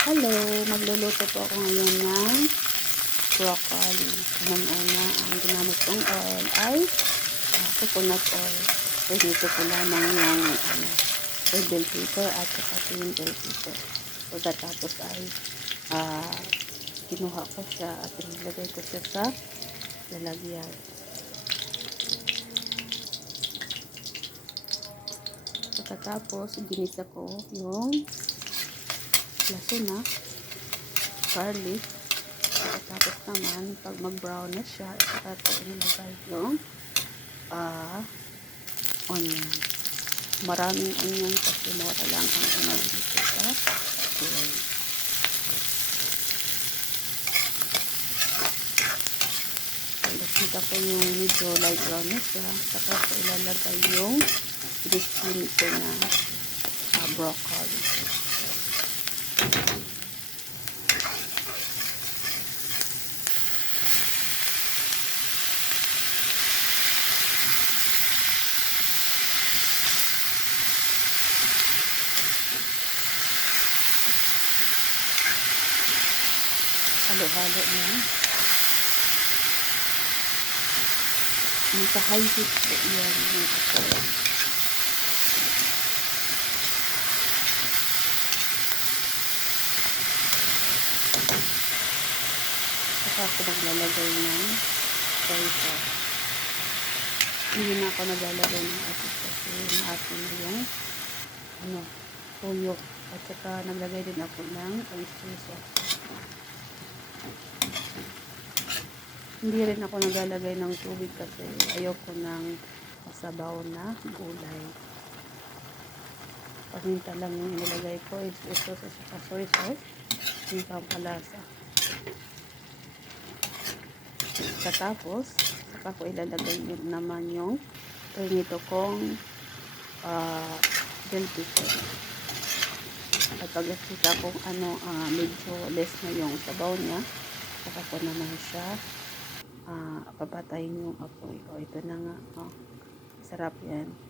Hello, magluluto po ako ngayon ng broccoli. Unang-una, ang ginamit kong oil ay coconut oil. So, dito ko lamang yung red bell pepper at saka green bell pepper. So, tapos ay kinuha ko siya at nilagay ko siya sa lalagyan. So, tapos ginisa ko yung laso garlic. Tapos naman, pag mag-brown na siya, saka ko inilagay yung onion. Maraming onion kasi mura lang ang onion dito sa gulay. Nakita ko yung medyo light brown na siya, saka ko ilalagay yung crispy ko na broccoli. Halo-halo na. Nasa high heat po yan yung ako. Saka ako maglalagay ng soy sauce. Hindi na ako naglalagay ng asin kasi maasin na yung tuyo. At saka naglagay din ako ng oyster sauce. Hindi rin ako naglalagay ng tubig kasi ayoko ng masabaw na gulay. Paminta lang yung inilagay ko. Ito sa soy sauce. Yung pampalasa. Tapos, saka ko ilalagay naman yung nito kong bell pepper. At pag nakita kong medyo less na yung sabaw niya, saka ko naman siya papatayin yung apoy. O, ito na nga. Sarap yan.